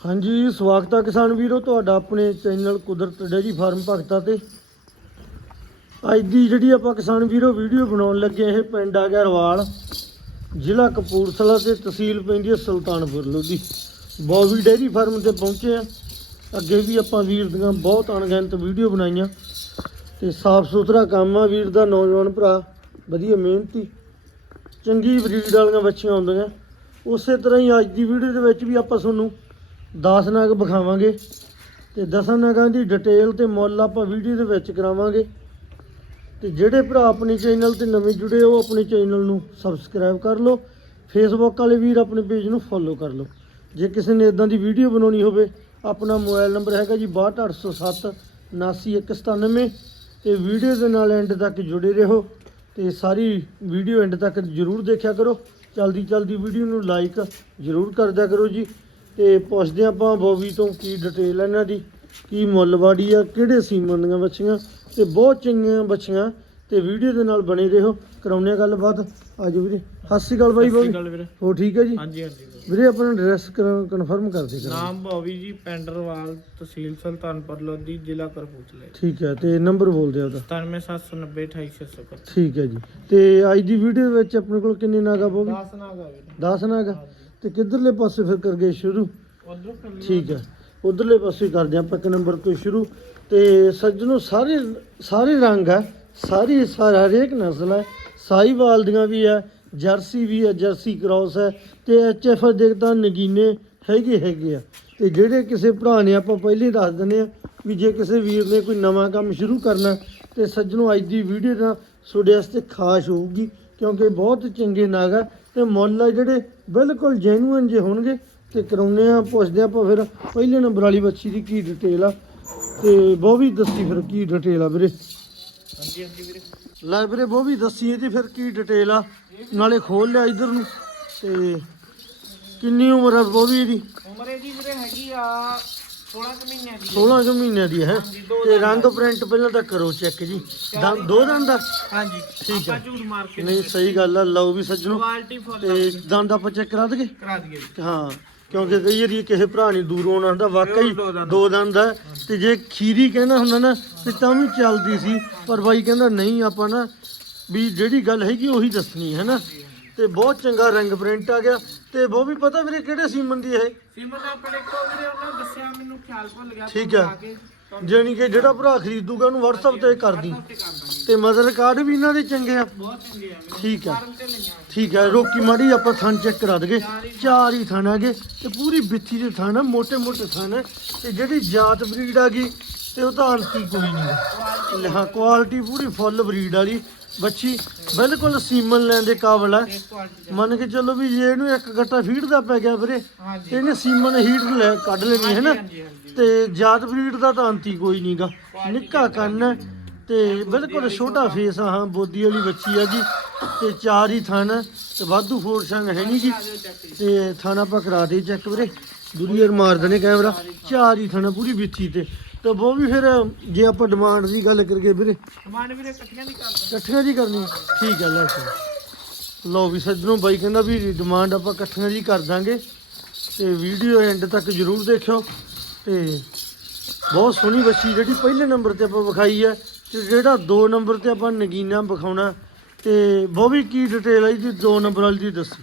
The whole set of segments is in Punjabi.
ਹਾਂਜੀ, ਸਵਾਗਤ ਹੈ ਕਿਸਾਨ ਵੀਰੋ, ਤੁਹਾਡਾ ਆਪਣੇ ਚੈਨਲ ਕੁਦਰਤ ਡੇਰੀ ਫਾਰਮ ਭਗਤਾ ਤੇ। ਅੱਜ ਦੀ ਜਿਹੜੀ ਆਪਾਂ ਕਿਸਾਨ ਵੀਰੋ ਵੀਡੀਓ ਬਣਾਉਣ ਲੱਗੇ ਇਹ ਪਿੰਡ ਆ ਗਿਆ ਰਵਾਲ, ਜ਼ਿਲ੍ਹਾ ਕਪੂਰਥਲਾ ਤੇ ਤਹਿਸੀਲ ਪੈਂਦੀ ਹੈ ਸੁਲਤਾਨਪੁਰ, ਲੋਧੀ। ਬੋਵੀ ਡੇਰੀ ਫਾਰਮ ਤੇ ਪਹੁੰਚੇ ਆ। ਅੱਗੇ ਵੀ ਆਪਾਂ ਵੀਰ ਦੀਆਂ ਬਹੁਤ ਅਣਗਿਣਤ ਵੀਡੀਓ ਬਣਾਈਆਂ। ਤੇ ਸਾਫ਼ ਸੁਥਰਾ ਕੰਮ ਆ ਵੀਰ ਦਾ, ਨੌਜਵਾਨ ਭਰਾ, ਵਧੀਆ ਮਿਹਨਤੀ, ਚੰਗੀ ਬਰੀਡ ਵਾਲੀਆਂ ਬੱਚੀਆਂ ਆਉਂਦੀਆਂ ਉਸੇ ਤਰ੍ਹਾਂ ਹੀ ਅੱਜ ਦੀ ਵੀਡੀਓ ਦੇ ਵਿੱਚ ਵੀ ਆਪਾਂ ਤੁਹਾਨੂੰ 10 ਨਗ ਵਿਖਾਵਾਂਗੇ ਤੇ 10 ਨਗਾਂ ਦੀ ਡਿਟੇਲ ਤੇ ਮੁੱਲ ਆਪਾਂ ਵੀਡੀਓ ਦੇ ਵਿੱਚ ਕਰਾਵਾਂਗੇ। ਤੇ ਜਿਹੜੇ ਭਰਾ ਆਪਣੀ ਚੈਨਲ ਤੇ ਨਵੇਂ ਜੁੜੇ ਹੋ, ਆਪਣੇ ਚੈਨਲ ਨੂੰ ਸਬਸਕ੍ਰਾਈਬ ਕਰ ਲਓ। ਫੇਸਬੁੱਕ ਵਾਲੇ ਵੀਰ ਆਪਣੇ ਪੇਜ ਨੂੰ ਫੋਲੋ ਕਰ ਲਓ। ਜੇ ਕਿਸੇ ਨੇ ਇਦਾਂ ਦੀ ਵੀਡੀਓ ਬਣਾਉਣੀ ਹੋਵੇ, ਆਪਣਾ ਮੋਬਾਈਲ ਨੰਬਰ ਹੈਗਾ ਜੀ 62807 79197 ਤੇ ਵੀਡੀਓ ਦੇ ਨਾਲ ਐਂਡ ਤੱਕ ਜੁੜੇ ਰਹੋ ਤੇ ਸਾਰੀ ਵੀਡੀਓ ਐਂਡ ਤੱਕ ਜਰੂਰ ਦੇਖਿਆ ਕਰੋ। ਚਲਦੀ ਚਲਦੀ ਵੀਡੀਓ ਨੂੰ ਲਾਈਕ ਜਰੂਰ ਕਰਦਿਆ ਕਰੋ ਜੀ। ਤੇ ਪੁੱਛਦੇ ਆਪਾਂ ਬੋਬੀ ਤੋਂ ਕੀ ਡਿਟੇਲ ਇਹਨਾਂ ਦੀ ਕੀ ਮੁੱਲਵਾੜੀ ਆ ਕਿਹੜੇ ਸੀਮਨ ਦੀਆਂ ਬੱਚੀਆਂ ਤੇ ਬਹੁਤ ਚੰਗੀਆਂ ਬੱਚੀਆਂ ਤੇ ਵੀਡੀਓ ਦੇ ਨਾਲ ਬਣੇ ਰਹੋ ਕਰਾਉਣੇ ਗੱਲਬਾਤ। ਆਜੋ ਵੀਰੇ। ਸਤਿ ਸ਼੍ਰੀ ਅਕਾਲ ਬਾਈ ਸਤਿ ਸ਼੍ਰੀ ਬੋਬੀ ਅਕਾਲ ਵੀਰੇ। ਹੋ ਠੀਕ ਹੈ ਜੀ? ਹਾਂਜੀ ਹਾਂਜੀ ਵੀਰੇ। ਆਪਣਾ ਐਡਰੈਸ ਕਨਫਰਮ ਕਰ ਦੇ ਨਾਮ ਬੋਵੀ ਜੀ ਪੈਂਡਰਵਾਲ ਤਹਿਸੀਲ ਸੁਲਤਾਨਪੁਰ ਲੋਧੀ ਜ਼ਿਲ੍ਹਾ ਕਰਪੂਰਥਲਾ ਠੀਕ ਹੈ ਤੇ ਨੰਬਰ ਬੋਲ ਦਿਓ ਉਹਦਾ। 97790 28671 ਠੀਕ ਹੈ ਜੀ। ਤੇ ਅੱਜ ਦੀ ਵੀਡੀਓ ਵਿੱਚ ਆਪਣੇ ਕੋਲ ਕਿੰਨੇ ਨਾਗਾ ਬੋਬੀ 10 ਨਾਗਾ ਵੀਰੇ। 10 ਨਾਗਾ ਤੇ ਕਿੱਧਰਲੇ ਪਾਸੇ ਫਿਰ ਕਰ ਗਏ ਸ਼ੁਰੂ? ਉਧਰੋਂ ਕਰ ਲਿਓ। ਠੀਕ ਹੈ। ਉਧਰਲੇ ਪਾਸੇ ਕਰਦੇ ਆਪਾਂ ਇੱਕ ਨੰਬਰ ਤੋਂ ਸ਼ੁਰੂ। ਤੇ ਸੱਜਣੋ ਸਾਰੇ ਸਾਰੇ ਰੰਗ ਹੈ। ਸਾਰੀ ਸਾਰਾ ਹਰੇਕ ਨਸਲ ਹੈ। ਸਾਈਵਾਲ ਦੀਆਂ ਵੀ ਹੈ ਜਰਸੀ ਵੀ ਹੈ ਜਰਸੀ ਕ੍ਰਾਸ ਹੈ। ਤੇ ਐਚ ਐਫ ਦੇਖਦਾ ਨਗੀਨੇ ਹੈਗੇ ਹੈਗੇ ਆ। ਤੇ ਜਿਹੜੇ ਕਿਸੇ ਭਰਾ ਨੇ ਆਪਾਂ ਪਹਿਲੇ ਹੀ ਦੱਸ ਦਿੰਦੇ ਆ ਵੀ ਜੇ ਕਿਸੇ ਵੀਰ ਨੇ ਕੋਈ ਨਵਾਂ ਕੰਮ ਸ਼ੁਰੂ ਕਰਨਾ ਤੇ ਸੱਜਣੋ ਅੱਜ ਦੀ ਵੀਡੀਓ ਤਾਂ ਤੁਹਾਡੇ ਵਾਸਤੇ ਖਾਸ ਹੋਊਗੀ ਕਿਉਂਕਿ ਬਹੁਤ ਚੰਗੇ ਨਾਗ ਆ ਤੇ ਮੁੱਲ ਆ ਜਿਹੜੇ ਬਿਲਕੁਲ ਜੈਨੂਇਨ ਜੇ ਹੋਣਗੇ ਤੇ ਕਰਾਉਨੇ ਆ ਪੁੱਛਦੇ ਆਪਾਂ ਫਿਰ। ਪਹਿਲੇ ਨੰਬਰ ਵਾਲੀ ਬੱਚੀ ਦੀ ਕੀ ਡਿਟੇਲ ਆ ਤੇ ਉਹ ਵੀ ਦੱਸੀ ਫਿਰ ਕੀ ਡਿਟੇਲ ਆ ਵੀਰੇ। ਹਾਂਜੀ ਹਾਂਜੀ ਵੀਰੇ। ਲੈ ਵੀਰੇ ਉਹ ਵੀ ਦੱਸੀ ਇਹਦੀ ਫਿਰ ਕੀ ਡਿਟੇਲ ਆ। ਨਾਲੇ ਖੋਲ ਲਿਆ ਇਧਰ ਨੂੰ ਤੇ ਕਿੰਨੀ ਉਮਰ ਆ ਉਹ ਵੀ ਇਹਦੀ? ਉਮਰ ਇਹਦੀ ਵੀਰੇ ਹੈਗੀ ਆ 16 ਕੁ ਮਹੀਨਿਆਂ ਦੀ 16 ਕੁ ਮਹੀਨਿਆਂ ਦੀ ਹੈ। ਹਾਂਜੀ, ਦੋ ਤੇ ਰੰਗ ਪ੍ਰਿੰਟ ਪਹਿਲਾਂ ਤਾਂ ਕਰੋ ਚੈੱਕ ਜੀ। ਦੰ- ਦੋ ਦੰਦ ਦਾ ਹਾਂਜੀ ਠੀਕ ਹੈ। ਆਪਾਂ ਝੂਠ ਮਾਰ ਕੇ ਨਹੀਂ ਸਹੀ ਗੱਲ ਆ ਲਓ ਵੀ ਸੱਜਣੋ। ਕੁਆਲਿਟੀ ਫੁੱਲ ਤੇ ਦੰਦ ਆਪਾਂ ਚੈੱਕ ਕਰਾ ਦਈਏ? ਕਰਾ ਦਈਏ ਜੀ। ਹਾਂ ਕਿਉਂਕਿ ਕਈ ਵਾਰੀ ਕਿਸੇ ਭਰਾ ਨੇ ਦੂਰੋਂ ਆਉਣਾ ਹੁੰਦਾ ਵਾਕਈ ਦੋ ਦੰਦ। ਦੋ ਦੰਦ ਤੇ ਜੇ ਖੀਰੀ ਕਹਿੰਦਾ ਹੁੰਦਾ ਨਾ ਤੇ ਤਾਂ ਵੀ ਚੱਲਦੀ ਸੀ। ਪਰ ਬਾਈ ਕਹਿੰਦਾ ਨਹੀਂ ਆਪਾਂ ਨਾ ਵੀ ਜਿਹੜੀ ਗੱਲ ਹੈਗੀ ਉਹੀ ਦੱਸਣੀ ਹੈ ਨਾ? ਤੇ ਬਹੁਤ ਚੰਗਾ ਰੰਗ ਪ੍ਰਿੰਟ ਆ ਗਿਆ। ਤੇ ਉਹ ਵੀ ਪਤਾ ਵੀਰੇ ਕਿਹੜੇ ਸੀਮਨ ਦੀ ਇਹ? ਠੀਕ ਹੈ। ਜਾਣੀ ਕਿ ਜਿਹੜਾ ਭਰਾ ਖਰੀਦੂਗਾ ਉਹਨੂੰ WhatsApp ਤੇ ਕਰ ਦੀ। ਤੇ ਮਦਰ ਕਾਰਡ ਵੀ ਇਹਨਾਂ ਦੇ ਚੰਗੇ ਆ। ਠੀਕ ਹੈ ਠੀਕ ਹੈ ਰੋਕੀ ਮਾੜੀ ਆਪਾਂ ਥਣ ਚੈੱਕ ਕਰਾ ਦਗੇ ਚਾਰ ਹੀ ਥਣ ਹੈਗੇ ਤੇ ਪੂਰੀ ਬਿੱਥੀ ਦੇ ਥਾਂ ਆ ਮੋਟੇ ਮੋٹے ਥਣ ਆ। ਤੇ ਜਿਹੜੀ ਜਾਤ ਬਰੀਡ ਆ ਗਈ ਤੇ ਉਹ ਤਾਂ ਅੰਤੀ ਕੋਈ ਨਹੀਂ। ਹੈ ਕੁਆਲਿਟੀ ਪੂਰੀ ਫੁੱਲ ਬਰੀਡ ਵਾਲੀ। ਬੱਚੀ ਬਿਲਕੁਲ ਸੀਮਨ ਲੈਣ ਦੇ ਕਾਬਲ ਕੁਆਲਿਟੀ ਮੰਨ ਕੇ ਚੱਲੋ ਵੀ ਜੇ ਇਹਨੂੰ ਇੱਕ ਗੱਟਾ ਫੀਡ ਦਾ ਪੈ ਗਿਆ ਵੀਰੇ ਇਹਨੇ ਸੀਮਨ ਹੀਟ ਲੈ ਕੱਢ ਲੈਣੀ ਹੈ ਨਾ। ਤੇ ਜਾਤ ਬਰੀਡ ਦਾ ਤਾਂ ਅੰਤੀ ਕੋਈ ਨਹੀਂਗਾ ਨਿੱਕਾ ਕੰਨ ਤੇ ਬਿਲਕੁਲ ਛੋਟਾ ਫੇਸ ਆ ਹਾਂ ਬੋਦੀ ਵਾਲੀ ਬੱਚੀ ਆ ਜੀ। ਤੇ ਚਾਰ ਹੀ ਥਣ ਤੇ ਵਾਧੂ ਫੋਰ ਸੰਗ ਹੈ ਨਹੀਂ ਜੀ। ਤੇ ਥਣ ਆਪਾਂ ਕਰਾ ਦੇ ਚੈੱਕ ਵੀਰੇ। ਦੁਨੀਅਰ ਮਾਰ ਦਨੇ ਕੈਮਰਾ ਚਾਰ ਹੀ ਥਣ ਆ ਪੂਰੀ ਵਿੱਥੀ ਤੇ। ਤੇ ਉਹ ਵੀ ਫਿਰ ਜੇ ਆਪਾਂ ਡਿਮਾਂਡ ਦੀ ਗੱਲ ਕਰੀਏ ਵੀਰੇ। ਸਮਾਨ ਵੀਰੇ ਇਕੱਠੀਆਂ ਨਹੀਂ ਕਰਦੇ ਇਕੱਠੀਆਂ ਜੀ ਕਰਨੀ। ਠੀਕ ਹੈ ਲੈ ਕੇ ਲਓ ਵੀ ਸੱਜਣੋਂ ਬਾਈ ਕਹਿੰਦਾ ਵੀ ਡਿਮਾਂਡ ਆਪਾਂ ਇਕੱਠੀਆਂ ਜੀ ਕਰ ਦਾਂਗੇ। ਤੇ ਵੀਡੀਓ ਐਂਡ ਤੱਕ ਜਰੂਰ ਦੇਖਿਓ। ਤੇ ਬਹੁਤ ਸੋਹਣੀ ਬੱਚੀ ਜਿਹੜੀ ਪਹਿਲੇ ਨੰਬਰ ਤੇ ਆਪਾਂ ਵਿਖਾਈ ਹੈ। ਤੇ ਜਿਹੜਾ 2 ਨੰਬਰ ਤੇ ਆਪਾਂ ਨਗੀਨਾ ਵਿਖਾਉਣਾ। ਤੇ ਉਹ ਵੀ ਕੀ ਡਿਟੇਲ ਹੈ ਜੀ 2 ਨੰਬਰ ਵਾਲੀ ਦੀ ਦੱਸੀ।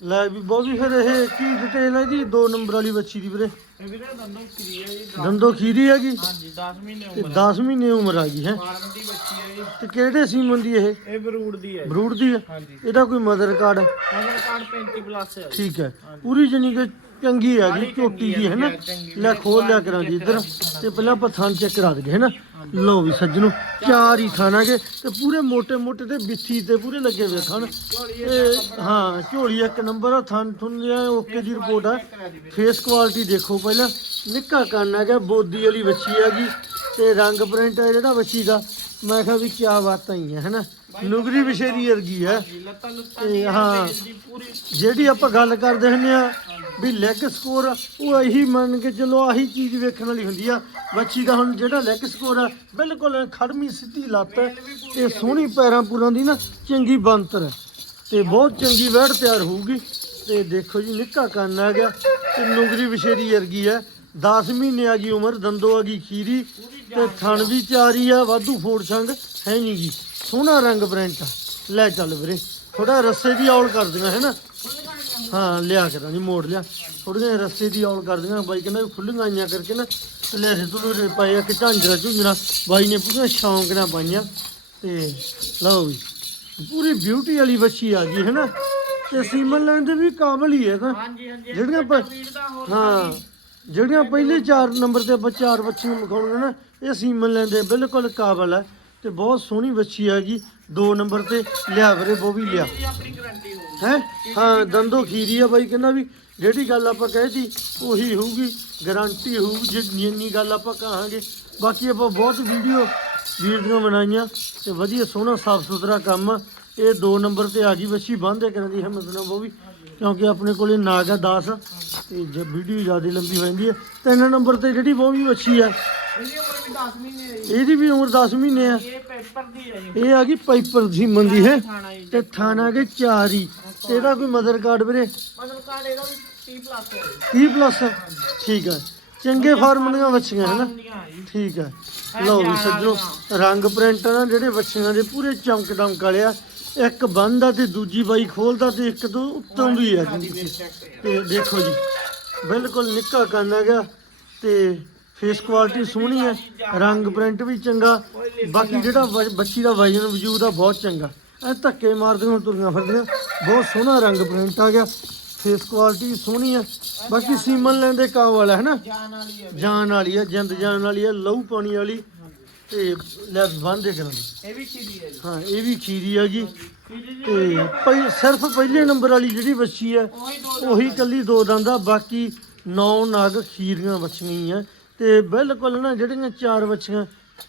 ਲੈ ਵੀ ਵੀ ਫਿਰ ਇਹ ਕੀ ਡਿਟੇਲ ਹੈ ਜੀ? 2 ਨੰਬਰ ਵਾਲੀ ਬੱਚੀ ਦੀ ਵੀਰੇ। ਇਹ ਵੀਰੇ ਦੰਦੋਂ ਖਰੀ ਹੈ ਜੀ? ਦੰਦੋ ਖੀਰੀ ਹੈਗੀ? ਹਾਂਜੀ 10 ਮਹੀਨੇ ਤੇ ਉਮਰ 10 ਮਹੀਨੇ ਉਮਰ ਆ ਗਈ ਹੈ? ਫਾਰਮ ਦੀ ਬੱਚੀ ਹੈ ਜੀ। ਤੇ ਕਿਹੜੇ ਸੀਮਨ ਦੀ ਇਹ? ਇਹ ਬਰੂਡ ਦੀ ਹੈ ਜੀ। ਬਰੂਡ ਦੀ ਹੈ ਹਾਂਜੀ। ਇਹਦਾ ਕੋਈ mother card Aadhaar card 35 plus ਹੈ ਜੀ। ਠੀਕ ਹੈ। ਪੂਰੀ ਜਣੀ ਕਿ ਚੰਗੀ ਆ ਗਈ ਝੋਟੀ ਦੀ ਹੈ ਨਾ? ਲੈ ਖੋਲ ਲਿਆ ਕਰਾਂ ਜੀ ਇੱਧਰ। ਤੇ ਪਹਿਲਾਂ ਆਪਾਂ ਥਣ ਚੈੱਕ ਕਰਾ ਦਈਏ ਹੈ ਨਾ? ਲਓ ਵੀ ਸੱਜਣੋ, ਚਾਰ ਹੀ ਥਾਣਾ ਕੇ ਤੇ ਪੂਰੇ ਮੋਟੇ ਮੋਟੇ ਤੇ ਬਿੱਥੀ ਤੇ ਪੂਰੇ ਲੱਗੇ ਹੋਏ ਥਣ। ਤੇ ਹਾਂ, ਝੋਲੀ ਇੱਕ ਨੰਬਰ ਆ, ਥਣ ਥੁਣ ਓਕੇ ਦੀ ਰਿਪੋਰਟ ਆ? ਫੇਸ ਕੁਆਲਿਟੀ ਦੇਖੋ ਪਹਿਲਾਂ। ਨਿੱਕਾ ਕੰਨ ਆ ਗਿਆ ਬੋਦੀ ਵਾਲੀ ਵੱਛੀ ਆ ਗਈ ਤੇ ਰੰਗ ਪ੍ਰਿੰਟ ਆ ਜਿਹੜਾ ਵੱਛੀ ਦਾ। ਮੈਂ ਕਿਹਾ ਵੀ ਕੀ ਬਾਤਾਂ ਹੀ ਹੈ ਹਨਾ? ਨੁਗਰੀ ਵਿਸ਼ੇਰੀ ਵਰਗੀ ਹੈ ਹਾਂ, ਜਿਹੜੀ ਆਪਾਂ ਗੱਲ ਕਰਦੇ ਹੁੰਨੇ ਆ ਵੀ ਲੈਗ ਸਕੋਰ ਉਹ ਇਹੀ ਮੰਨ ਕੇ ਚਲੋ ਆਹੀ ਚੀਜ਼ ਵੇਖਣ ਵਾਲੀ ਹੁੰਦੀ ਆ। ਬੱਚੀ ਦਾ ਹੁਣ ਜਿਹੜਾ ਲੈਗ ਸਕੋਰ ਆ, ਬਿਲਕੁਲ ਖੜਮੀ ਸਿੱਧੀ ਲੱਤ ਹੈ ਤੇ ਸੋਹਣੀ ਪੈਰਾਂ ਪੂਰਾਂ ਦੀ ਨਾ ਚੰਗੀ ਬੰਤਰ ਹੈ। ਤੇ ਬਹੁਤ ਚੰਗੀ ਵਹਿੜ ਤਿਆਰ ਹੋਊਗੀ। ਤੇ ਦੇਖੋ ਜੀ, ਨਿੱਕਾ ਕੰਨ ਆ ਗਿਆ ਤੇ ਨੁਗਰੀ ਵਿਸ਼ੇਰੀ ਵਰਗੀ ਹੈ। 10 ਮਹੀਨੇ ਆ ਗਈ ਉਮਰ, ਦੰਦੋ ਆ ਗਈ ਖੀਰੀ ਤੇ ਥਣ ਵੀ ਚਾਰੀ ਆ, ਵਾਧੂ ਫੋੜ ਸੰਗ ਹੈ ਨੀ ਜੀ ਸੋਹਣਾ ਰੰਗ ਪ੍ਰਿੰਟ ਲੈ ਚੱਲ ਵੀਰੇ ਥੋੜਾ ਰੱਸੇ ਦੀ ਔਲ ਕਰ ਦੇਣਾ, ਹੈ ਨਾ? ਹਾਂ ਲਿਆ ਕਰਾਂ ਜੀ ਮੋੜ ਲਿਆ। ਥੋੜੀਆਂ ਰੱਸੇ ਦੀ ਔਲ ਕਰ ਦਿਆਂ ਬਾਈ ਕਹਿੰਦਾ ਵੀ ਖੁੱਲੀਆਂ ਆਈਆਂ ਕਰਕੇ ਨਾ ਤੇ ਲੈ ਤੁਲੂ ਪਾਏ ਆ ਕਿ ਝਾਂਜਰਾ ਝੁੰਜਰਾ। ਬਾਈ ਨੇ ਪੂਰਾ ਸ਼ੌਂਕ ਨਾਲ ਪਾਈਆਂ ਤੇ ਲਓ ਵੀ ਪੂਰੀ ਬਿਊਟੀ ਵਾਲੀ ਬੱਚੀ ਆ ਗਈ ਹੈ ਨਾ ਤੇ ਸੀਮਨ ਲੈਣ ਦੇ ਵੀ ਕਾਬਲ ਹੀ ਹੈ ਤਾਂ। ਜਿਹੜੀਆਂ ਦਾ ਹਾਂ ਜਿਹੜੀਆਂ ਪਹਿਲੇ ਚਾਰ ਨੰਬਰ ਤੇ ਚਾਰ ਬੱਚੀਆਂ ਮਖਾਉਣਗੇ ਨਾ ਇਹ ਸੀਮਨ ਲੈਂਦੇ ਬਿਲਕੁਲ ਕਾਬਲ ਹੈ ਤੇ ਬਹੁਤ ਸੋਹਣੀ ਬੱਚੀ ਹੈਗੀ। ਦੋ ਨੰਬਰ ਤੇ ਲਿਆ ਵੀਰੇ, ਉਹ ਵੀ ਲਿਆ। ਦੀ ਆਪਣੀ ਗਾਰੰਟੀ ਹੋਊ ਹੈ? ਹਾਂ, ਦੰਦੋ ਖੀਰੀ ਆ ਬਾਈ, ਕਹਿੰਦਾ ਵੀ ਜਿਹੜੀ ਗੱਲ ਆਪਾਂ ਕਹੇ ਸੀ ਉਹੀ ਹੋਊਗੀ ਗਾਰੰਟੀ ਹੋਊ ਜੇ ਜਿੰਨੀ ਗੱਲ ਆਪਾਂ ਕਹਾਂਗੇ। ਬਾਕੀ ਆਪਾਂ ਬਹੁਤ ਵੀਡੀਓ ਵੀਡੀਓ ਬਣਾਈਆਂ, ਤੇ ਵਧੀਆ ਸੋਹਣਾ ਸਾਫ਼ ਸੁਥਰਾ ਕੰਮ ਆ। ਇਹ ਦੋ ਨੰਬਰ ਤੇ ਆ ਗਈ ਬੱਚੀ ਬੰਦੇ ਕਰਨ ਦੀ ਹਿੰਮਤ ਨਾਲ, ਉਹ ਵੀ ਕਿਉਂਕਿ ਆਪਣੇ ਕੋਲੇ ਨਾਗ ਆ 10 ਤੇ ਜੇ ਵੀਡੀਓ ਜ਼ਿਆਦਾ ਲੰਬੀ ਹੋ ਜਾਂਦੀ ਹੈ ਤਿੰਨ ਨੰਬਰ ਤੇ ਜਿਹੜੀ ਉਹ ਵੀ ਬੱਚੀ ਆ ਇਹਦੀ ਉਮਰ ਵੀ 10 ਮਹੀਨੇ ਹੈ ਜੀ। ਇਹਦੀ ਵੀ ਉਮਰ 10 ਮਹੀਨੇ ਆ। ਇਹ ਪੇਪਰ ਦੀ ਹੈ ਜੀ। ਇਹ ਆ ਗਈ ਪਾਈਪਰ ਦੀ ਮੰਦੀ ਹੈ। ਜੀ। ਤੇ ਥਾਣਾ ਕੇ ਚਾਰ। ਹੀ ਤੇ ਇਹਦਾ ਕੋਈ ਮਦਰ ਕਾਰਡ ਵੀਰੇ? ਮਤਲਬ ਕਾਰਡ ਇਹਦਾ ਵੀ 30 ਪਲੱਸ ਹੈ ਜੀ। 30 ਪਲੱਸ ਠੀਕ ਹੈ। ਚੰਗੇ ਫਾਰਮ ਦੀਆਂ ਬੱਚੀਆਂ ਹੈ ਨਾ। ਹੁੰਦੀਆਂ ਹੈ ਜੀ। ਠੀਕ ਹੈ। ਲਓ ਵੀ ਸੱਜੋ ਰੰਗ ਪ੍ਰਿੰਟ ਨਾ ਜਿਹੜੇ ਬੱਚੀਆਂ ਦੇ ਪੂਰੇ ਚਮਕ ਦਮਕ ਵਾਲੇ ਆ। ਇੱਕ ਬੰਦ ਆ ਤੇ ਦੂਜੀ ਬਾਈ ਖੋਲਦਾ ਤੇ ਇੱਕ ਤੋਂ ਉੱਤੋਂ ਵੀ ਹੈ ਜਾਂਦੀ ਤੇ ਦੇਖੋ ਜੀ, ਬਿਲਕੁਲ ਨਿੱਕਾ ਕੰਨ ਹੈਗਾ ਤੇ ਫੇਸ ਕੁਆਲਿਟੀ ਸੋਹਣੀ ਹੈ ਰੰਗ ਪ੍ਰਿੰਟ ਵੀ ਚੰਗਾ, ਬਾਕੀ ਜਿਹੜਾ ਵ- ਬੱਚੀ ਦਾ ਵਜਨ ਵਜੂਦ ਆ ਬਹੁਤ ਚੰਗਾ। ਐ ਧੱਕੇ ਮਾਰਦੇ ਹੁਣ ਤੁਰੀਆਂ ਫਿਰਦੀਆਂ, ਬਹੁਤ ਸੋਹਣਾ ਰੰਗ ਪ੍ਰਿੰਟ ਆ ਗਿਆ ਫੇਸ ਕੁਆਲਿਟੀ ਸੋਹਣੀ ਹੈ ਬਾਕੀ ਸੀਮਨ ਲੈਂਦੇ ਕਾਬ ਵਾਲਾ ਹੈ ਨਾ ਜਾਨ ਵਾਲੀ ਹੈ ਜਾਨ ਵਾਲੀ ਹੈ ਜਿੰਦ ਜਾਨ ਵਾਲੀ ਹੈ ਲਹੂ ਪਾਣੀ ਵਾਲੀ ਤੇ ਲੈ ਬੰਦੇ ਕਰਾਂਗੇ। ਇਹ ਵੀ ਚੀਜ਼ ਹੈ ਜੀ। ਹਾਂ ਇਹ ਵੀ ਖੀਰੀ ਹੈਗੀ ਖੀਰੀ ਤੇ ਪਹਿ ਸਿਰਫ ਪਹਿਲੇ ਨੰਬਰ ਵਾਲੀ ਜਿਹੜੀ ਬੱਚੀ ਹੈ ਉਹੀ ਕੱਲੀ ਦੋ ਦੰਦਾ ਬਾਕੀ ਨੌ ਨਗ ਖੀਰੀਆਂ ਬੱਚੀਆਂ ਹੀ ਆ। ਤੇ ਬਿਲਕੁਲ ਨਾ ਜਿਹੜੀਆਂ ਚਾਰ ਬੱਚੀਆਂ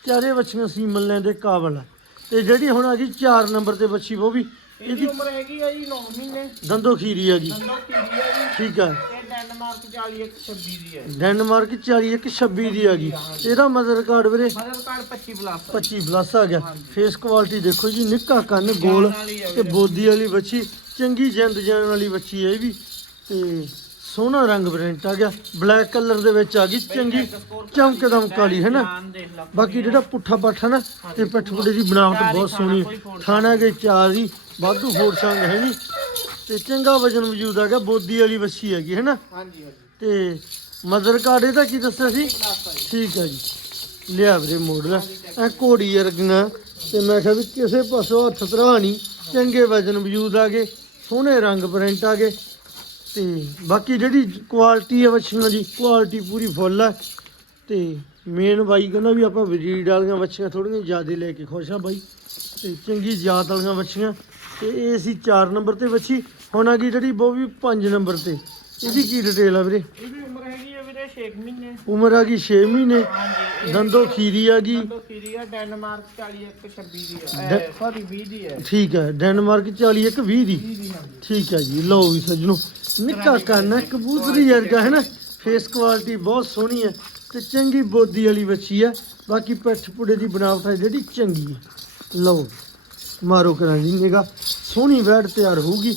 ਚਾਰੇ ਬੱਚੀਆਂ ਸੀਮਨ ਲੈਣ ਦੇ ਕਾਬਲ ਆ। ਤੇ ਜਿਹੜੀ ਹੁਣ ਆ ਗਈ 4 ਨੰਬਰ ਤੇ ਬੱਚੀ ਉਹ ਵੀ ਇਹਦੀ ਉਮਰ ਹੈਗੀ ਹੈ ਜੀ 9 ਮਹੀਨੇ। ਦੰਦੋ ਖੀਰੀ ਹੈਗੀ ਦੰਦੋ ਖੀਰੀ ਹੈ ਜੀ। ਠੀਕ ਹੈ ਇਹ ਡੈਨਮਾਰਕ 40 26 ਦੀ ਹੈ। ਡੈਨਮਾਰਕ 40 ਇੱਕ 26 ਦੀ ਹੈਗੀ ਇਹਦਾ ਮਦਰ ਕਾਰਡ ਵੀਰੇ? ਮਤਲਬ ਕਾਰਡ 25 ਪਲੱਸ 25 ਪਲੱਸ ਆ ਗਿਆ। ਫੇਸ ਕੁਆਲਿਟੀ ਦੇਖੋ ਜੀ ਨਿੱਕਾ ਕੰਨ ਗੋਲ ਤੇ ਬੋਦੀ ਵਾਲੀ ਬੱਚੀ ਚੰਗੀ ਜਿੰਦ ਜਾਨ ਵਾਲੀ ਬੱਚੀ ਹੈ ਇਹ ਵੀ। ਤੇ ਸੋਹਣਾ ਰੰਗ ਪ੍ਰਿੰਟ ਆ ਗਿਆ। ਬਲੈਕ ਕਲਰ ਦੇ ਵਿੱਚ ਆ ਗਈ ਚੰਗੀ ਚਮਕ ਦਮਕ ਵਾਲੀ ਹੈ ਨਾ? ਬਾਕੀ ਜਿਹੜਾ ਪੁੱਠਾ ਪਾਠਾ ਨਾ ਤੇ ਪੱਠੂੜੇ ਦੀ ਬਣਾਵਟ ਬਹੁਤ ਸੋਹਣੀ। ਥਾਣਾ ਦੇ ਚਾਰ ਹੀ ਵਾਧੂ ਫੋੜ ਸੰਗ ਹੈ ਨਹੀਂ ਤੇ ਚੰਗਾ ਵਜਨ ਵਜੂਦ ਆ ਗਿਆ ਬੋਦੀ ਵਾਲੀ ਬੱਚੀ ਹੈਗੀ ਹੈ ਨਾ? ਹਾਂਜੀ ਹਾਂਜੀ। ਤੇ ਮਦਰ ਕਾਰਡ ਇਹਦਾ ਕੀ ਦੱਸਿਆ ਸੀ? ਠੀਕ ਹੈ ਜੀ। ਲਿਆ ਵੀਰੇ ਮੋੜ ਲੈ। ਐ ਘੋੜੀ ਵਰਗੀਆਂ। ਤੇ ਮੈਂ ਕਿਹਾ ਵੀ ਕਿਸੇ ਪਾਸੋਂ ਹੱਥ ਤਰਾ ਨਹੀਂ। ਚੰਗੇ ਵਜਨ ਵਜੂਦ ਆ ਗਏ। ਸੋਹਣੇ ਰੰਗ ਪ੍ਰਿੰਟ ਆ ਗਏ। ਤੇ ਬਾਕੀ ਜਿਹੜੀ ਕੁਆਲਿਟੀ ਹੈ ਬੱਚੀਆਂ ਦੀ ਕੁਆਲਿਟੀ ਪੂਰੀ ਫੁੱਲ ਹੈ ਤੇ ਮੇਨ ਬਾਈ ਕਹਿੰਦਾ ਵੀ ਆਪਾਂ ਬਰੀਡ ਵਾਲੀਆਂ ਬੱਚੀਆਂ ਥੋੜੀਆਂ ਜ਼ਿਆਦਾ ਲੈ ਕੇ ਖੁਸ਼ ਆ ਬਾਈ। ਤੇ ਚੰਗੀ ਜਾਤ ਵਾਲੀਆਂ ਬੱਚੀਆਂ ਤੇ ਇਹ ਸੀ 4 ਨੰਬਰ ਤੇ ਬੱਚੀ ਹੁਣ ਆ ਗਈ ਜਿਹੜੀ ਉਹ ਵੀ 5 ਨੰਬਰ ਤੇ। ਇਹਦੀ ਕੀ ਡਿਟੇਲ ਆ ਵੀਰੇ? ਇਹਦੀ ਉਮਰ ਹੈਗੀ ਹੈ ਵੀਰੇ 6 ਮਹੀਨੇ। ਉਮਰ ਆ ਗਈ 6 ਮਹੀਨੇ। ਦੰਦੋ ਖੀਰੀ ਆ ਗਈ। ਦੰਦੋ ਖੀਰੀ ਹੈ ਡੈਨਮਾਰਕ 40 26 ਦੀ ਹੈ ਸੌਰੀ 20 ਦੀ ਹੈ ਠੀਕ ਹੈ ਡੈਨਮਾਰਕ 41 ਇੱਕ 20 ਦੀ। 20 ਦੀ ਹਾਂਜੀ। ਠੀਕ ਹੈ ਜੀ ਲਓ ਵੀ ਸੱਜਣੋ ਨਿੱਕਾ ਕੰਨ ਕਬੂਤਰੀ ਵਰਗਾ ਹੈ ਨਾ? ਫੇਸ ਕੁਆਲਿਟੀ ਬਹੁਤ ਸੋਹਣੀ ਹੈ ਤੇ ਚੰਗੀ ਬੋਦੀ ਵਾਲੀ ਬੱਚੀ ਹੈ ਬਾਕੀ ਪਿੱਠ ਪੁੜੇ ਦੀ ਬਣਾਵਟ ਹੈ ਜਿਹੜੀ ਚੰਗੀ ਹੈ ਲਓ ਮਾਰੋ ਕਰਾਂ ਜੀ ਨਿਗਾ ਸੋਹਣੀ ਵੈੜ ਤਿਆਰ ਹੋਊਗੀ।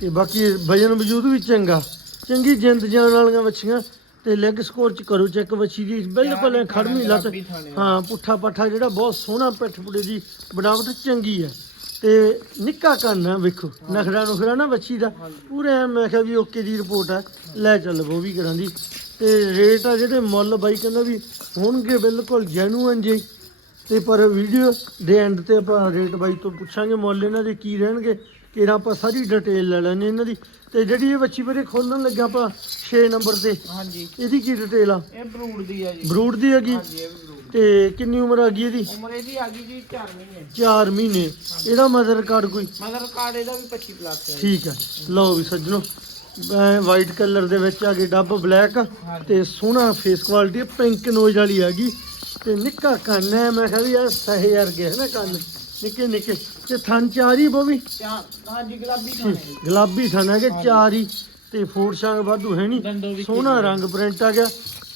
ਤੇ ਬਾਕੀ ਵਜਨ ਵਜੂਦ ਵੀ ਚੰਗਾ। ਚੰਗੀ ਜਿੰਦ ਜਾਨ ਵਾਲੀਆਂ ਬੱਚੀਆਂ ਤੇ ਲੈਗ ਸਕੋਰ ਚ ਕਰੋ ਚੈੱਕ ਬੱਚੀ ਦੀ। ਬਿਲਕੁਲ ਖੜਮੀ ਲੱਤ। ਹਾਂ ਪੁੱਠਾ ਪੱਠਾ ਜਿਹੜਾ ਬਹੁਤ ਸੋਹਣਾ ਪਿੱਠ ਪੁੜੇ ਦੀ ਬਣਾਵਟ ਚੰਗੀ ਹੈ ਤੇ ਨਿੱਕਾ ਕੰਨ ਵੇਖੋ ਨਖਰਾ ਨੁਖਰਾ ਨਾ ਬੱਚੀ ਦਾ। ਪੂਰੇ ਮੈਂ ਕਿਹਾ ਵੀ ਓਕੇ ਦੀ ਰਿਪੋਰਟ ਆ ਲੈ ਚੱਲ ਉਹ ਵੀ ਕਰਾਂ ਦੀ। ਤੇ ਰੇਟ ਆ ਜਿਹੜੇ ਮੁੱਲ ਬਾਈ ਕਹਿੰਦਾ ਵੀ ਹੋਣਗੇ ਬਿਲਕੁਲ ਜੈਨੂਅਨ ਜੀ ਤੇ ਪਰ ਵੀਡੀਓ ਦੇ ਐਂਡ ਤੇ ਆਪਾਂ ਰੇਟ ਬਾਈ ਤੋਂ ਪੁੱਛਾਂਗੇ ਮੁੱਲ ਇਹਨਾਂ ਦੇ ਕੀ ਰਹਿਣਗੇ। ਕਿਹੜਾ ਆਪਾਂ ਸਾਰੀ ਡਿਟੇਲ ਲੈ ਲੈਣੀ ਇਹਨਾਂ ਦੀ। ਤੇ ਜਿਹੜੀ ਇਹ ਬੱਚੀ ਬਾਰੇ ਖੋਲਣ ਲੱਗਾ ਆਪਾਂ 6 ਨੰਬਰ ਤੇ। ਹਾਂਜੀ। ਇਹਦੀ ਕੀ ਡਿਟੇਲ ਆ? ਇਹ ਬਰੂਡ ਦੀ ਹੈ ਜੀ। ਬਰੂਡ ਦੀ ਹੈਗੀ? ਹਾਂਜੀ ਇਹ ਵੀ ਬਰੂਡ ਤੇ ਕਿੰਨੀ ਉਮਰ ਆ ਗਈ ਇਹਦੀ? ਉਮਰ ਇਹਦੀ ਆ ਗਈ ਜੀ 4 ਮਹੀਨੇ। 4 ਮਹੀਨੇ। ਇਹਦਾ ਮਦਰ ਕਾਰਡ ਕੋਈ? ਮਦਰ ਕਾਰਡ ਇਹਦਾ ਵੀ 25 ਪਲੱਸ ਹੈ ਠੀਕ ਹੈ ਲਓ ਵੀ ਸੱਜਣੋ ਵਾਈਟ ਕਲਰ ਦੇ ਵਿੱਚ ਆ ਗਈ ਡੱਬ ਬਲੈਕ ਤੇ ਸੋਹਣਾ ਫੇਸ ਕੁਆਲਿਟੀ ਪਿੰਕ ਨੋਜ਼ ਵਾਲੀ ਆ ਗਈ। ਤੇ ਨਿੱਕਾ ਕੰਨ ਹੈ ਮੈਂ ਕਿਹਾ ਵੀ ਇਹ ਸਹੇ ਵਰਗੇ ਹੈ ਨਾ ਕੰਨ। ਨਿੱਕੇ ਨਿੱਕੇ ਤੇ ਥਣ ਚਾਰ ਹੀ ਬੋ ਵੀ ਚਾਰ ਹਾਂਜੀ ਗੁਲਾਬੀ ਖਾਣੇ ਜੀ ਗੁਲਾਬੀ ਥਣ ਹੈਗੇ ਚਾਰ ਹੀ। ਤੇ ਫੋੜ ਸ਼ਾਂਗ ਵਾਧੂ ਹੈ ਨਹੀਂ ਵੀ ਸੋਹਣਾ ਰੰਗ ਪ੍ਰਿੰਟ ਆ ਗਿਆ।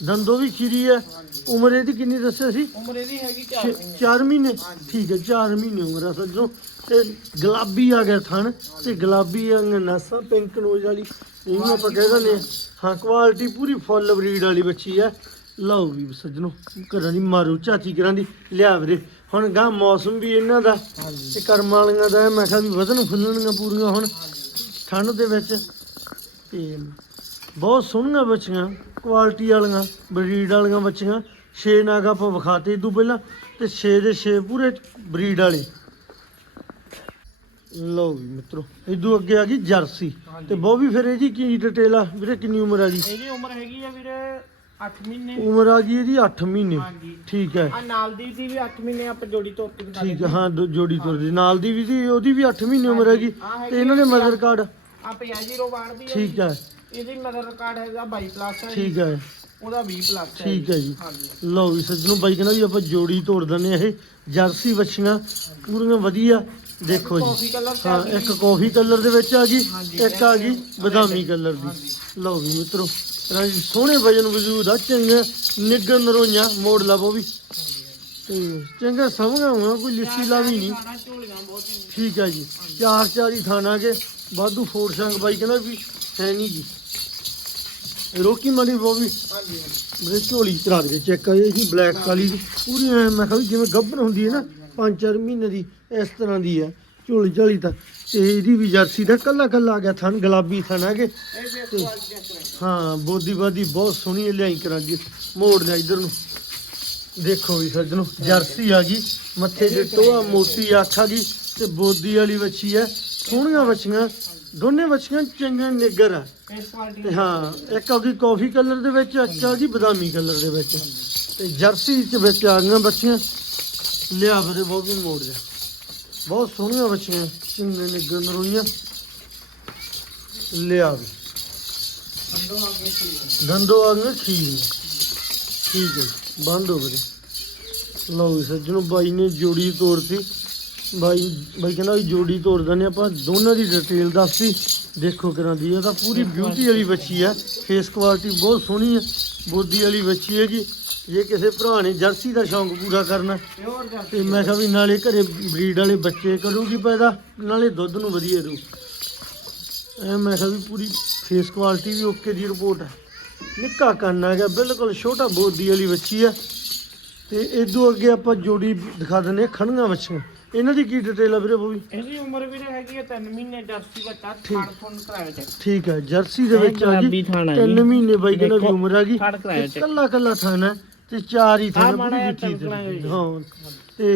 ਦੰਦੋ ਵੀ ਖੀਰੀ ਹੈ। ਉਮਰ ਇਹਦੀ ਕਿੰਨੀ ਦੱਸਿਆ ਸੀ? ਉਮਰ ਇਹਦੀ ਹੈਗੀ 4 ਮਹੀਨੇ। 4 ਮਹੀਨੇ? ਹਾਂਜੀ। ਠੀਕ ਹੈ 4 ਮਹੀਨੇ ਉਮਰ ਆ ਸੱਜਣੋ। ਤੇ ਗੁਲਾਬੀ ਆ ਗਿਆ ਥਣ। ਤੇ ਗੁਲਾਬੀ ਅੰਗ ਨਸਾਂ ਪਿੰਕ ਨੋਜ਼ ਵਾਲੀ। ਇਹਨੂੰ ਆਪਾਂ ਕਹਿ ਦਿੰਦੇ ਹਾਂ ਹਾਂ ਕੁਆਲਿਟੀ ਪੂਰੀ ਫੁੱਲ ਬਰੀਡ ਵਾਲੀ ਬੱਚੀ ਆ ਲਓ ਵੀ ਸੱਜਣੋ ਘਰਾਂ ਦੀ ਮਾਰੂ ਚਾਚੀ ਘਰਾਂ ਦੀ। ਲਿਆ ਵੀਰੇ। ਹੁਣ ਗਾਂ ਮੌਸਮ ਵੀ ਇਹਨਾਂ ਦਾ ਤੇ ਕਰਮ ਵਾਲੀਆਂ ਦਾ ਮੈਂ ਕਿਹਾ ਵੀ ਵਧਣ ਫੁੱਲਣਗੀਆਂ ਪੂਰੀਆਂ ਹੁਣ ਠੰਡ ਦੇ ਵਿੱਚ। ਤੇ ਬਹੁਤ ਸੋਹਣੀਆਂ ਬੱਚੀਆਂ ਕੁਆਲਿਟੀ ਵਾਲੀਆਂ ਬਰੀਡ ਵਾਲੀਆਂ ਬੱਚੀਆਂ। ਛੇ ਨਾਗ ਆਪਾਂ ਵਿਖਾਤੇ ਤੋਂ ਪਹਿਲਾਂ ਤੇ ਛੇ ਦੇ ਛੇ ਪੂਰੇ ਬਰੀਡ ਵਾਲੇ। ਲਓ ਵੀ ਮਿੱਤਰੋ ਇਦੋਂ ਅੱਗੇ ਆ ਗਈ ਜਰਸੀ। ਤੇ ਬਹੁਤ ਵੀ ਫਿਰ ਇਹਦੀ ਕੀ ਡਿਟੇਲ ਆ? ਵੀਰੇ ਕਿੰਨੀ ਉਮਰ ਆ ਗਈ ਇਹਦੀ ਉਮਰ ਹੈਗੀ ਆ ਵੀਰੇ 8 ਮਹੀਨੇ। ਉਮਰ ਆ ਗਈ ਇਹਦੀ 8 ਮਹੀਨੇ। ਹਾਂਜੀ। ਠੀਕ ਹੈ। ਆ ਨਾਲ ਦੀ ਦੀ ਵੀ 8 ਮਹੀਨੇ ਆਪਾਂ ਜੋੜੀ ਤੋਂ ਉੱਤੇ ਦਿਖਾ ਠੀਕ ਹੈ ਹਾਂ। ਦੋ- ਜੋੜੀ ਤੁਰ ਦੀ ਨਾਲ ਦੀ ਵੀ ਸੀ ਉਹਦੀ ਵੀ 8 ਮਹੀਨੇ ਉਮਰ ਹੈਗੀ। ਆਹ ਹੈਗੀ ਤੇ ਇਹਨਾਂ ਦੇ ਮਦਰ ਕਾਰਡ ਆ ਪਿਆਜੀ ਰੋਵਾਨ ਦੀ ਹੈ ਠੀਕ ਹੈ। ਇਹਦੀ ਮਦਰ ਰਿਕਾਰਡ ਹੈਗਾ 22 ਪਲੱਸ ਹੈ ਜੀ। ਠੀਕ ਹੈ। ਉਹਦਾ 20 ਪਲੱਸ ਹੈ ਠੀਕ ਹੈ ਜੀ। ਹਾਂਜੀ। ਲਓ ਵੀ ਸੱਜਣੋ ਬਾਈ ਕਹਿੰਦਾ ਵੀ ਆਪਾਂ ਜੋੜੀ ਤੋੜ ਦਿੰਦੇ ਆ ਇਹ ਜਰਸੀ ਬੱਚੀਆਂ ਪੂਰੀਆਂ ਵਧੀਆ। ਦੇਖੋ ਕਾਫੀ ਜੀ। ਕਲਰ ਹਾਂ ਇੱਕ ਕਾਫੀ ਕਲਰ ਦੇ ਵਿੱਚ ਆ ਗਈ ਹਾਂਜੀ, ਇੱਕ ਆ ਗਈ ਬਦਾਮੀ ਕਲਰ ਦੀ। ਹਾਂਜੀ ਲਓ ਵੀ ਮਿੱਤਰੋ। ਰਾਜ ਸੋਹਣੇ ਵਜਨ ਵਜੂਦ ਆ, ਚੰਗਾ ਨਿੱਗਰ ਨਰੋਈਆਂ, ਮੋੜ ਲਾ ਵੀ ਤੇ ਚੰਗਾ ਸਮਝਾ ਹੋਣਾ ਕੋਈ ਲਿੱਸੀ ਲਾ ਨਹੀਂ। ਠੀਕ ਹੈ ਜੀ, ਚਾਰ ਚਾਰ ਹੀ ਥਾਣਾ ਕੇ ਵਾਧੂ ਫੋੜ ਸੰਗ ਬਾਈ ਕਹਿੰਦਾ ਵੀ ਹੈ ਨਹੀਂ ਜੀ। ਰੋਕੀ ਮਣੀ ਉਹ ਵੀ ਹਾਂਜੀ ਮੇਰੇ ਝੋਲੀ ਚੜਾ ਦੇ, ਚੈੱਕ ਆਈ ਸੀ ਬਲੈਕ ਕਾਲੀ ਦੀ। ਪੂਰੀ ਮੈਂ ਕਿਹਾ ਵੀ ਜਿਵੇਂ ਗੱਭਰ ਹੁੰਦੀ ਹੈ ਨਾ 5-4 ਮਹੀਨੇ ਦੀ, ਇਸ ਤਰ੍ਹਾਂ ਦੀ ਹੈ ਝੋਲੀ ਝਾਲੀ ਤਾਂ ਤੇ ਇਹਦੀ ਵੀ ਜਰਸੀ ਦਾ ਕੱਲਾ ਕੱਲਾ ਆ ਗਿਆ ਥਣ ਗੁਲਾਬੀ ਥਣ ਹੈਗੇ। ਕਰਾਂਗੇ। ਹਾਂ ਬੋਦੀ ਬਾਦੀ ਬਹੁਤ ਸੋਹਣੀ ਲਿਆਈ ਕਰਾਂ ਜੀ ਮੋੜ ਲਿਆ ਇਧਰ ਨੂੰ। ਦੇਖੋ ਵੀ ਸੱਜਣੋ ਜਰਸੀ ਆ ਗਈ ਮੱਥੇ ਤੇ ਟੋਆ ਮੋਟੀ ਅੱਖ ਆ ਗਈ ਤੇ ਬੋਦੀ ਵਾਲੀ ਵੱਛੀ ਹੈ ਸੋਹਣੀਆਂ ਵੱਛੀਆਂ ਦੋਨੇ ਵੱਛੀਆਂ ਚੰਗੇ ਨਿੱਗਰ ਆ। ਤੇ ਹਾਂ ਇੱਕ ਆ ਗਈ ਕਾਫੀ ਕਲਰ ਦੇ ਵਿੱਚ ਆ ਗਈ ਬਦਾਮੀ ਕਲਰ ਦੇ ਵਿੱਚ। ਤੇ ਜਰਸੀ ਚ ਵਿੱਚ ਆ ਗਈਆਂ ਬੱਚੀਆਂ ਲਿਆ ਵੀਰੇ ਬਹੁਤ ਵੀ ਮੋੜ ਲਿਆ। ਬਹੁਤ ਸੋਹਣੀਆਂ ਬੱਚੀਆਂ ਚੰਗੇ ਨਿੱਗਰ ਨਰੋਈਆਂ ਲਿਆ ਵੀ ਅੰਦਰੋਂ ਦੰਦੋ ਆ ਗਏ ਠੀਕ ਠੀਕ ਹੈ ਬੰਦ ਹੋ ਗਏ ਲਓ ਵੀ ਸੱਜਣੋ ਬਾਈ ਨੇ ਜੋੜੀ ਤੋੜਤੀ ਬਾਈ ਬਾਈ ਕਹਿੰਦਾ ਵੀ ਜੋੜੀ ਤੋੜ ਦਿੰਦੇ ਆਪਾਂ ਦੋਨਾਂ ਦੀ ਡਿਟੇਲ ਦੱਸਤੀ ਦੇਖੋ ਕਿਰਾਂ ਦੀ ਇਹ ਤਾਂ ਪੂਰੀ ਬਿਊਟੀ ਵਾਲੀ ਬੱਚੀ ਆ ਫੇਸ ਕੁਆਲਿਟੀ ਬਹੁਤ ਸੋਹਣੀ ਹੈ ਬੋਦੀ ਵਾਲੀ ਬੱਚੀ ਹੈਗੀ ਜੇ ਕਿਸੇ ਭਰਾ ਨੇ ਜਰਸੀ ਦਾ ਸ਼ੌਂਕ ਪੂਰਾ ਕਰਨਾ ਪਿਓਰ ਤੇ ਮੈਂ ਕਿਹਾ ਵੀ ਨਾਲੇ ਘਰੇ ਬਰੀਡ ਵਾਲੇ ਬੱਚੇ ਕਰੂਗੀ ਪੈਦਾ ਨਾਲੇ ਦੁੱਧ ਨੂੰ ਵਧੀਆ ਰੂ ਐ ਮੈਂ ਕਿਹਾ ਵੀ ਪੂਰੀ ਫੇਸ ਕੁਆਲਿਟੀ ਵੀ ਓਕੇ ਦੀ ਰਿਪੋਰਟ ਹੈ ਨਿੱਕਾ ਕੰਨ ਆ ਗਿਆ ਬਿਲਕੁਲ ਛੋਟਾ ਬੋਦੀ ਵਾਲੀ ਬੱਚੀ ਆ। ਤੇ ਇਦੋਂ ਅੱਗੇ ਆਪਾਂ ਜੋੜੀ ਦਿਖਾ ਦਿੰਦੇ ਹਾਂ ਖੜੀਆਂ ਬੱਚੀਆਂ ਇਹਨਾਂ ਦੀ ਕੀ ਡਿਟੇਲ ਆ ਵੀਰੇ ਉਹ ਵੀ? ਇਹਦੀ ਉਮਰ ਵੀਰੇ ਹੈਗੀ ਹੈ 3 ਮਹੀਨੇ ਜਰਸੀ ਬੱਚਾ ਥਾਣ ਥੁਣ ਕਰਾਇਆ ਚੈੱਕ। ਠੀਕ ਹੈ ਜਰਸੀ ਦੇ ਵਿੱਚ ਆ ਜੀ। 3 ਮਹੀਨੇ ਬਾਈ ਕਹਿੰਦਾ ਵੀ ਉਮਰ ਆ ਗਈ। ਕੱਲਾ ਕੱਲਾ ਥਣ। ਤੇ ਚਾਰ ਹੀ ਥਣ ਪੂਰੀ ਦਿੱਤੀ ਜੀ। ਹਾਂ। ਤੇ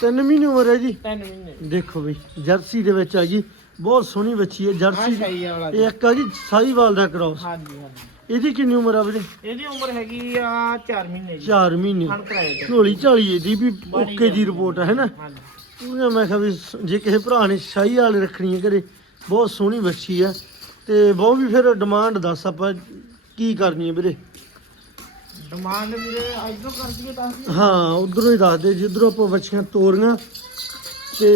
3 ਮਹੀਨੇ ਉਮਰ ਹੈ ਜੀ? 3 ਮਹੀਨੇ। ਦੇਖੋ ਬਈ ਜਰਸੀ ਦੇ ਵਿੱਚ ਆ ਗਈ ਬਹੁਤ ਸੋਹਣੀ ਬੱਚੀ ਹੈ ਜਰਸੀ ਜੀ। ਇਹ ਇੱਕ ਆ ਜੀ ਸਾਈਵਾਲ ਦਾ ਕ੍ਰਾਸ ਹਾਂਜੀ ਹਾਂਜੀ। ਇਹਦੀ ਕਿੰਨੀ ਉਮਰ ਆ ਵੀਰੇ? ਇਹਦੀ ਉਮਰ ਹੈਗੀ ਆ 4 ਮਹੀਨੇ ਜੀ। 4 ਮਹੀਨੇ। ਝੋਲੀ ਝਾਲੀ ਇਹਦੀ ਵੀ ਓਕੇ ਦੀ ਰਿਪੋਰਟ ਹੈ ਨਾ? ਪੂਰੀਆਂ ਮੈਂ ਕਿਹਾ ਵੀ ਜੇ ਕਿਸੇ ਭਰਾ ਨੇ ਸ਼ਾਹੀ ਵਾਲੇ ਰੱਖਣੀ ਹੈ ਘਰੇ ਬਹੁਤ ਸੋਹਣੀ ਬੱਚੀ ਆ। ਤੇ ਬਹੁਤ ਵੀ ਫਿਰ ਡਿਮਾਂਡ ਦੱਸ ਆਪਾਂ ਕੀ ਕਰਨੀ ਹੈ ਵੀਰੇ? ਡਿਮਾਂਡ ਵੀਰੇ ਇਧਰੋਂ ਹਾਂ ਉਧਰੋਂ ਹੀ ਦੱਸ ਦੇ ਜਿੱਧਰੋਂ ਆਪਾਂ ਬੱਚੀਆਂ ਤੋਰੀਆਂ ਤੇ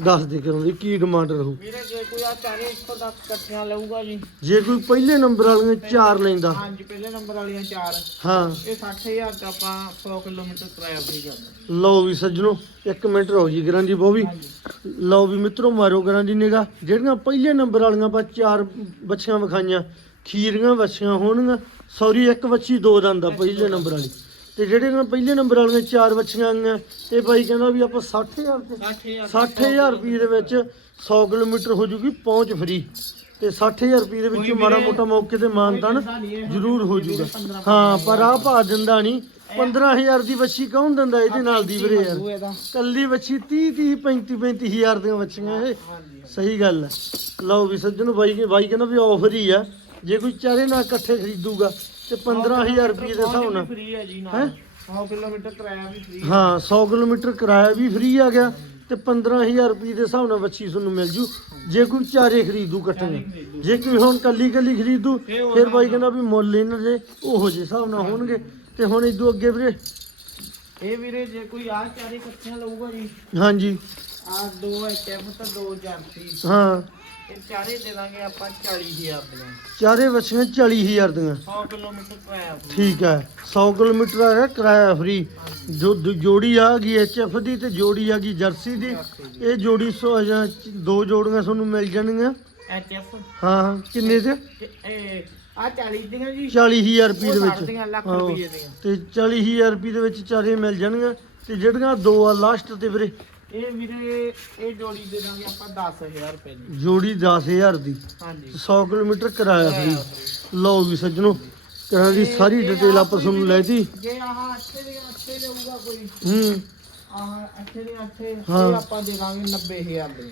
ਦੱਸ ਦੇ ਕਰੋ ਵੀ ਕੀ ਡਿਮਾਂਡ ਰਹੂ। ਵੀਰੇ ਜੇ ਕੋਈ ਆ ਚਾਰੇ 110 ਇਕੱਠੀਆਂ ਲਊਗਾ ਜੀ। ਜੇ ਕੋਈ ਪਹਿਲੇ ਨੰਬਰ ਵਾਲੀਆਂ ਚਾਰ ਲੈਂਦਾ। ਹਾਂਜੀ ਪਹਿਲੇ ਨੰਬਰ ਵਾਲੀਆਂ ਚਾਰ। ਹਾਂ। ਇਹ 60000 ਚ ਆਪਾਂ 100 ਕਿਲੋਮੀਟਰ ਕਿਰਾਇਆ ਫ੍ਰੀ ਕਰਦਾ ਲਓ ਵੀ ਸੱਜਣੋ ਇੱਕ ਮਿੰਟ ਰਹੋ ਜੀ ਗਰਾਂ ਬੋਵੀ ਹਾਂਜੀ। ਲਓ ਵੀ ਮਿੱਤਰੋ ਮਾਰੋ ਗਰਾਂ ਦੀ ਨਿਗਾ ਜਿਹੜੀਆਂ ਪਹਿਲੇ ਨੰਬਰ ਵਾਲੀਆਂ ਆਪਾਂ ਚਾਰ ਬੱਚੀਆਂ ਵਿਖਾਈਆਂ ਖੀਰੀਆਂ ਬੱਚੀਆਂ ਹੋਣਗੀਆਂ। ਸੌਰੀ ਇੱਕ ਬੱਚੀ ਦੋ ਦੰਦ ਆ ਪਹਿਲੇ ਨੰਬਰ ਵਾਲੀ। ਤੇ ਜਿਹੜੀਆਂ ਪਹਿਲੇ ਨੰਬਰ ਵਾਲੀਆਂ ਚਾਰ ਬੱਚੀਆਂ ਆਈਆਂ ਇਹ ਬਾਈ ਕਹਿੰਦਾ ਵੀ ਆਪਾਂ 60000 ਤੇ 60000 60000 ਰੁਪਏ ਦੇ ਵਿੱਚ 100 ਕਿਲੋਮੀਟਰ ਹੋ ਜੂਗੀ ਪਹੁੰਚ ਫਰੀ ਤੇ 60000 ਰੁਪਏ ਦੇ ਵਿੱਚ ਮਾੜਾ ਮੋਟਾ ਮੌਕੇ ਤੇ ਮਾਨਤਾਨ ਜ਼ਰੂਰ ਹੋ ਜੂਗਾ। 15 ਹਾਂ ਪਰ ਆ ਭਾ ਦਿੰਦਾ ਨਹੀਂ 15000 ਦੀ ਬੱਚੀ ਕੌਣ ਦਿੰਦਾ ਇਹਦੇ ਨਾਲ ਦੀ ਵੀਰੇ ਯਾਰ? ਕੱਲੀ ਬੱਚੀ 30 30 35 35000 ਦੀਆਂ ਬੱਚੀਆਂ ਇਹ। ਸਹੀ ਗੱਲ ਹੈ। ਲਓ ਵੀ ਸੱਜਣ ਬਾਈ ਬਾਈ ਕਹਿੰਦਾ ਵੀ ਆਫਰ ਹੀ ਆ। ਜੇ ਕੋਈ ਚਾਰੇ ਨਾਲ ਇਕੱਠੇ ਖਰੀਦੂਗਾ ਤੇ 15000 ਰੁਪਏ ਦੇ ਹਿਸਾਬ ਨਾਲ। ਫ੍ਰੀ ਹੈ ਜੀ ਹੈਂ? ਨਾਲ 100 ਕਿਲੋਮੀਟਰ ਕਿਰਾਇਆ ਵੀ ਫ੍ਰੀ ਹਾਂ। 100 ਕਿਲੋਮੀਟਰ ਕਿਰਾਇਆ ਵੀ ਫ੍ਰੀ ਆ ਗਿਆ ਤੇ 15000 ਰੁਪਏ ਦੇ ਹਿਸਾਬ ਨਾਲ ਬੱਚੀ ਤੁਹਾਨੂੰ ਮਿਲ ਜੂ। ਜੇ ਕੋਈ ਚਾਰੇ ਖਰੀਦੂ ਇਕੱਠੇ ਜੇ ਕੋਈ ਹੁਣ ਕੱਲੀ ਕੱਲੀ ਖਰੀਦੂ ਫਿਰ ਬਾਈ ਕਹਿੰਦਾ ਵੀ ਮੁੱਲ ਇਹਨਾਂ ਦੇ ਉਹੋ ਜਿਹੇ ਹਿਸਾਬ ਨਾਲ ਹੋਣਗੇ। ਤੇ ਹੁਣ ਇਦੋਂ ਅੱਗੇ ਵੀਰੇ? ਇਹ ਵੀਰੇ ਜੇ ਕੋਈ ਆ ਚਾਰੇ ਇਕੱਠੀਆਂ ਲਊਗਾ ਜੀ ਹਾਂਜੀ। ਆ ਦੋ ਐਚਐਫ ਤਾਂ ਦੋ ਜਰਸੀ। ਹਾਂ। ਇਹ ਚਾਰੇ ਦੇ ਦਾਂਗੇ ਆਪਾਂ 40000 ਦੀਆਂ। ਚਾਰੇ ਬੱਚੀਆਂ 40000 ਦੀਆਂ। 100 ਕਿਲੋਮੀਟਰ ਕਿਰਾਇਆ। ਠੀਕ ਹੈ 100 ਕਿਲੋਮੀਟਰ ਆ ਕਿਰਾਇਆ ਫ੍ਰੀ ਜੋ ਜੋੜੀ ਆ ਗਈ ਐਚਐਫ ਦੀ ਤੇ ਜੋੜੀ ਆ ਗਈ ਜਰਸੀ ਦੀ। ਇਹ ਜੋੜੀ ਸੌ ਦੋ ਜੋੜੀਆਂ ਤੁਹਾਨੂੰ ਮਿਲ ਜਾਣਗੀਆਂ। ਐਚਐਫ ਹਾਂ ਕਿੰਨੇ ਦੇ? ਇਹ ਆ 40 ਦੀਆਂ ਜੀ। 40000 ਰੁਪਏ ਦੇ ਵਿੱਚ। ਦੀਆਂ ਲੱਖ ਹਾਂ। ਰੁਪਏ ਦੀਆਂ। ਤੇ 40000 ਰੁਪਏ ਦੇ ਵਿੱਚ ਚਾਰੇ ਮਿਲ ਜਾਣਗੀਆਂ। ਤੇ ਜਿਹੜੀਆਂ ਦੋ ਆ ਲਾਸਟ ਤੇ ਵੀਰੇ ਇਹ ਵੀਰੇ ਇਹ ਜੋੜੀ ਦੇ ਦਾਂਗੇ ਆਪਾਂ 10000 ਰੁਪਏ ਦੀ। ਜੋੜੀ 10000 ਦੀ। ਹਾਂਜੀ। 100 ਕਿਲੋਮੀਟਰ ਕਿਰਾਇਆ ਫ੍ਰੀ ਲਓ ਵੀ ਸੱਜਣੋ ਕਿਰਾਂ ਦੀ ਸਾਰੀ ਡਿਟੇਲ ਆਪਾਂ ਤੁਹਾਨੂੰ ਲੈਤੀ ਜੇ ਆਹ ਅੱਛੇ ਦੇ ਅੱਛੇ ਲਊਗਾ ਕੋਈ। ਹੂੰ। ਆਹ ਅੱਛੇ ਦੇ ਅੱਛੇ। ਇਹ ਆਪਾਂ ਦੇ ਦਾਂਗੇ 90000 ਦੇ।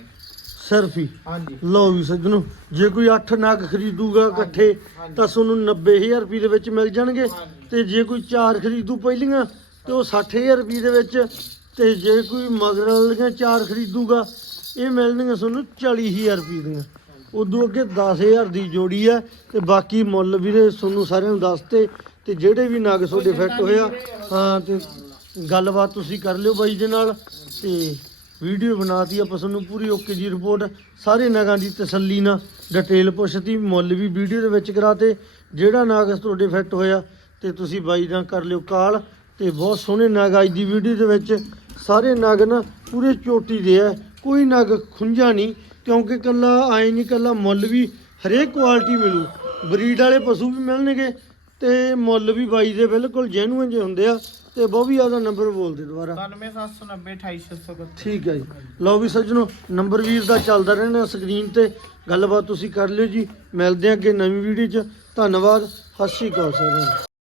ਸਿਰਫ ਹੀ ਹਾਂਜੀ। ਲਓ ਵੀ ਸੱਜਣੋ ਜੇ ਕੋਈ 8 ਨਗ ਖਰੀਦੂਗਾ ਇਕੱਠੇ। ਤਾਂ ਤੁਹਾਨੂੰ 90000 ਰੁਪਏ ਦੇ ਵਿੱਚ ਮਿਲ ਜਾਣਗੇ। ਤੇ ਜੇ ਕੋਈ 4 ਖਰੀਦੂ ਪਹਿਲੀਆਂ ਤੇ ਉਹ 60000 ਰੁਪਏ ਦੇ ਵਿੱਚ ਤੇ ਜੇ ਕੋਈ ਮਗਰ ਵਾਲੀਆਂ 4 ਖਰੀਦੂਗਾ ਇਹ ਮਿਲਣਗੀਆਂ ਤੁਹਾਨੂੰ 40000 ਰੁਪਏ ਦੀਆਂ। ਉਦੋਂ ਅੱਗੇ 10000 ਦੀ ਜੋੜੀ ਹੈ ਤੇ ਬਾਕੀ ਮੁੱਲ ਵੀਰੇ ਤੁਹਾਨੂੰ ਸਾਰਿਆਂ ਨੂੰ ਦੱਸਤੇ ਤੇ ਜਿਹੜੇ ਵੀ ਨਗ ਤੁਹਾਡੇ ਫਿੱਟ ਹੋਇਆ ਹਾਂ ਤੇ ਗੱਲਬਾਤ ਤੁਸੀਂ ਕਰ ਲਿਓ ਬਾਈ ਦੇ ਨਾਲ ਤੇ ਵੀਡੀਓ ਬਣਾਤੀ ਆਪਾਂ ਤੁਹਾਨੂੰ ਪੂਰੀ ਓਕੇ ਜੀ ਰਿਪੋਰਟ ਸਾਰੇ ਨਗਾਂ ਦੀ ਤਸੱਲੀ ਨਾਲ ਡਿਟੇਲ ਪੁੱਛਤੀ ਮੁੱਲ ਵੀ ਵੀਡੀਓ ਦੇ ਵਿੱਚ ਕਰਾਤੇ। ਜਿਹੜਾ ਨਗ ਤੁਹਾਡੇ ਫਿੱਟ ਹੋਇਆ ਤੇ ਤੁਸੀਂ ਬਾਈ ਨਾਲ ਕਰ ਲਿਓ ਕਾਲ ਤੇ ਬਹੁਤ ਸੋਹਣੇ ਨਗ ਅੱਜ ਦੀ ਵੀਡੀਓ ਦੇ ਵਿੱਚ। ਸਾਰੇ ਨਗ ਨਾ ਪੂਰੇ ਚੋਟੀ ਦੇ ਆ ਕੋਈ ਨਗ ਖੁੰਝਾ ਨਹੀਂ ਕਿਉਂਕਿ ਕੱਲਾ ਆਏ ਨਹੀਂ ਕੱਲਾ ਮੁੱਲ ਵੀ ਹਰੇਕ ਕੁਆਲਿਟੀ ਮਿਲੂ। ਬਰੀਡ ਵਾਲੇ ਪਸ਼ੂ ਵੀ ਮਿਲਣਗੇ ਤੇ ਮੁੱਲ ਵੀ ਬਾਈ ਦੇ ਬਿਲਕੁਲ ਜੈਨੂਇਨ ਜੇ ਹੁੰਦੇ ਆ ਤੇ ਬਹੁ ਆਦਾ ਨੰਬਰ ਬੋਲ ਦੇ ਦੁਬਾਰਾ। 97790 28631 ਠੀਕ ਹੈ ਜੀ। ਲਓ ਵੀ ਸੱਜਣੋ ਨੰਬਰ ਵੀਰ ਦਾ ਚੱਲਦਾ ਰਹਿਣਾ ਸਕਰੀਨ ਤੇ ਗੱਲਬਾਤ ਤੁਸੀਂ ਕਰ ਲਿਓ ਜੀ। ਮਿਲਦੇ ਹਾਂ ਅੱਗੇ ਨਵੀਂ ਵੀਡੀਓ 'ਚ। ਧੰਨਵਾਦ ਸਤਿ ਸ਼੍ਰੀ ਅਕਾਲ ਸਾਰਿਆਂ ਨੂੰ।